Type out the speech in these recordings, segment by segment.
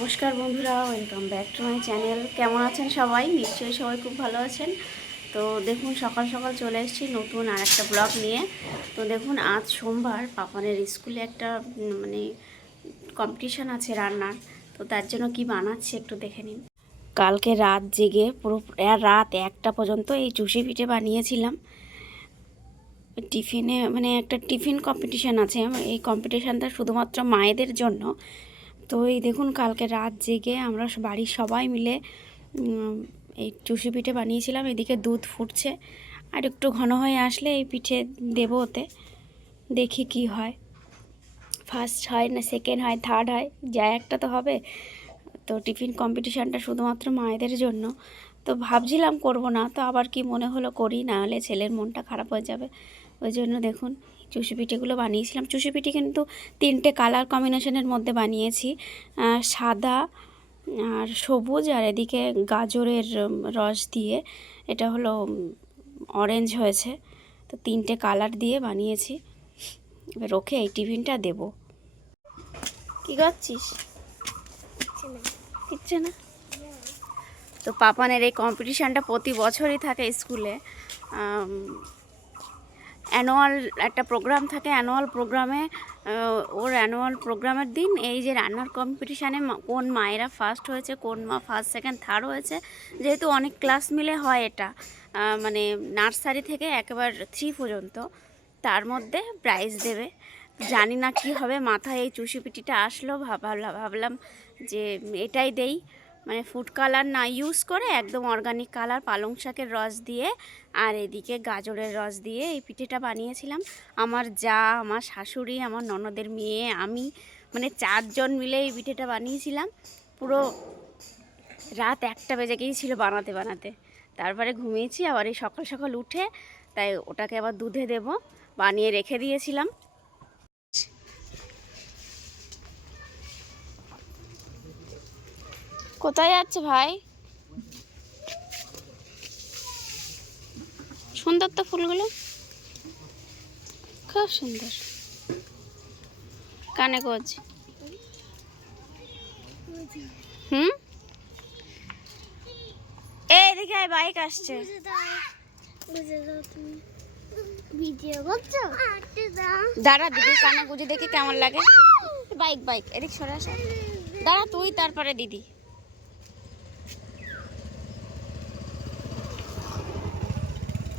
নমস্কার বন্ধুরা welcome back to my channel কেমন আছেন সবাই? নিশ্চয়ই সবাই খুব ভালো আছেন। তো দেখুন, সকাল সকাল চলে এসেছি নতুন আর একটা ব্লগ নিয়ে। তো দেখুন, আজ সোমবার, পাপানের স্কুলে একটা মানে কম্পিটিশান আছে রান্নার। তো তার জন্য কি বানাচ্ছে একটু দেখে নিন। কালকে রাত জেগে পুরো রাত একটা পর্যন্ত এই চুষি পিঠে বানিয়েছিলাম। টিফিনে মানে একটা টিফিন কম্পিটিশান আছে। এই কম্পিটিশানটা শুধুমাত্র মায়েদের জন্য। তো এই দেখুন, কালকে রাত জেগে আমরা বাড়ির সবাই মিলে এই চুষি পিঠে বানিয়েছিলাম। এদিকে দুধ ফুটছে। আর একটু ঘন হয়ে আসলে এই পিঠে দেবো ওতে। দেখি কি হয়। ফার্স্ট হয় না সেকেন্ড হয় থার্ড হয়, যা একটা তো হবে। তো টিফিন কম্পিটিশানটা শুধুমাত্র মায়েদের জন্য। তো ভাবছিলাম করব না, তো আবার কি মনে হলো করি, না হলে ছেলের মনটা খারাপ হয়ে যাবে। ওই জন্য দেখুন চুষি পিঠেগুলো বানিয়েছিলাম। চুষি পিঠে কিন্তু তিনটে কালার কম্বিনেশনের মধ্যে বানিয়েছি। সাদা আর সবুজ আর এদিকে গাজরের রস দিয়ে এটা হলো অরেঞ্জ হয়েছে। তো তিনটে কালার দিয়ে বানিয়েছি। এবার ওকে এই টিফিনটা দেবো। কি করছিস? কিচ্ছু না? তো পাপানের এই কম্পিটিশানটা প্রতি বছরই থাকে স্কুলে। অ্যানুয়াল একটা প্রোগ্রাম থাকে, অ্যানুয়াল প্রোগ্রামে ওর অ্যানুয়াল প্রোগ্রামের দিন এই যে রান্নার কম্পিটিশানে কোন মায়েরা ফার্স্ট হয়েছে, কোন মা ফার্স্ট সেকেন্ড থার্ড হয়েছে, যেহেতু অনেক ক্লাস মিলে হয় এটা মানে নার্সারি থেকে একেবারে থ্রি পর্যন্ত, তার মধ্যে প্রাইজ দেবে। জানি না কি হবে, মাথায় এই চুষি পিটিটা আসলো ভাবলাম ভাবলাম যে এটাই দেই। মানে ফুড কালার না ইউজ করে একদম অর্গানিক কালার পালং শাকের রস দিয়ে আর এদিকে গাজরের রস দিয়ে এই পিঠেটা বানিয়েছিলাম। আমার যা, আমার শাশুড়ি, আমার ননদের মেয়ে, আমি মানে চারজন মিলে এই পিঠেটা বানিয়েছিলাম। পুরো রাত একটা বেজে গিয়েছিল বানাতে বানাতে। তারপরে ঘুমিয়েছি, আবার এই সকাল সকাল উঠে তাই ওটাকে আবার দুধে দেব। বানিয়ে রেখে দিয়েছিলাম। কোথায় যাচ্ছে ভাই? সুন্দর তো ফুলগুলো। খুব সুন্দর। কানে গোজ। হুম? এই বাইক আসছে। দাঁড়া দিদি কানে গুজে দেখি কেমন লাগে। বাইক বাইক, এদিক সরে আসা দাঁড়া, তুই তারপরে দিদি।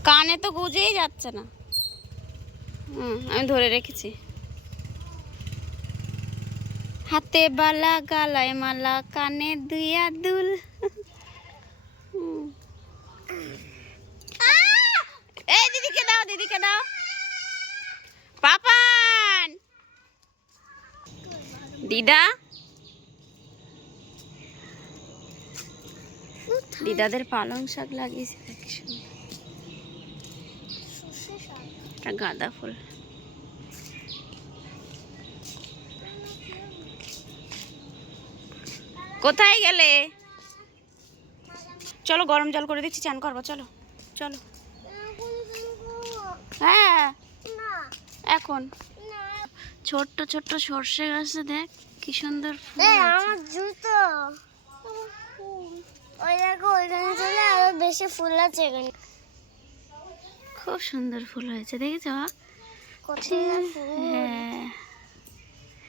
কানে তো গুজেই যাচ্ছে না। হুম, আমি ধরে রেখেছি। হাতে বালা গালায় মালা, কানে দুইয়া দুল এই দিদিকে দাও দিদিকে দাও। পাপান! দিদা? দিদাদের পালং শাক লাগিয়েছে দেখি সুন্দর। একটা গাঁদা ফুল। কোথায় গেলে? চলো গরম জল করে দিচ্ছি চান করব চলো চলো। হ্যাঁ এখন। ছোট্ট ছোট্ট সর্ষে গাছে দেখ কি সুন্দর ফুল। আমার জুতো। ওই দেখো ওইখানে চলে আরও বেশি ফুল আছে এখানে। খুব সুন্দর ফুল হয়েছে দেখেছ? কত ফুল। হ্যাঁ।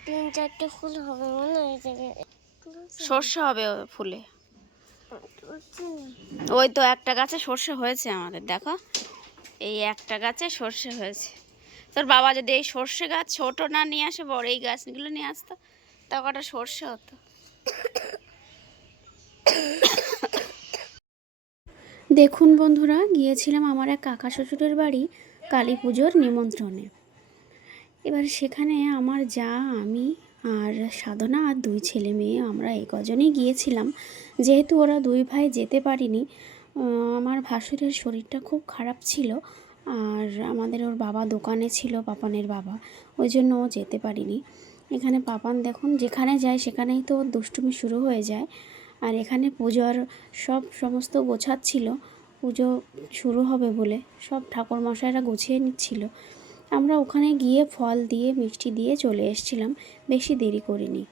তিন চারটে ফুল হবে মনে হয় সর্ষে হবে ও ফুলে। ওই তো একটা গাছে সর্ষে হয়েছে আমাদের দেখো। এই একটা গাছে সর্ষে হয়েছে। তোর বাবা যদি এই সর্ষে গাছ ছোট না নিয়ে আসে বড় এই গাছগুলো নিয়ে আসতো তা কটা সর্ষে হতো। দেখুন বন্ধুরা, গিয়েছিলাম আমার এক কাকা শ্বশুরের বাড়ি কালী পুজোর নিমন্ত্রণে। এবার সেখানে আমার যা, আমি আর সাধনা আর দুই ছেলে মেয়ে আমরা এই কজনই গিয়েছিলাম। যেহেতু ওরা দুই ভাই যেতে পারিনি আমার ভাসুরের শরীরটা খুব খারাপ ছিল আর আমাদের ওর বাবা দোকানে ছিল, পাপানের বাবা। ওই জন্য ও যেতে পারিনি। এখানে পাপান দেখুন, যেখানে যায় সেখানেই তো দুষ্টুমি শুরু হয়ে যায়। আর এখানে পুজোর সব সমস্ত গোছাচ্ছিল। পুজো শুরু হবে বলে সব ঠাকুর মশাইরা গুছিয়ে নিচ্ছিল। আমরা ওখানে গিয়ে ফল দিয়ে, মিষ্টি দিয়ে চলে এসছিলাম। বেশি দেরি করিনি।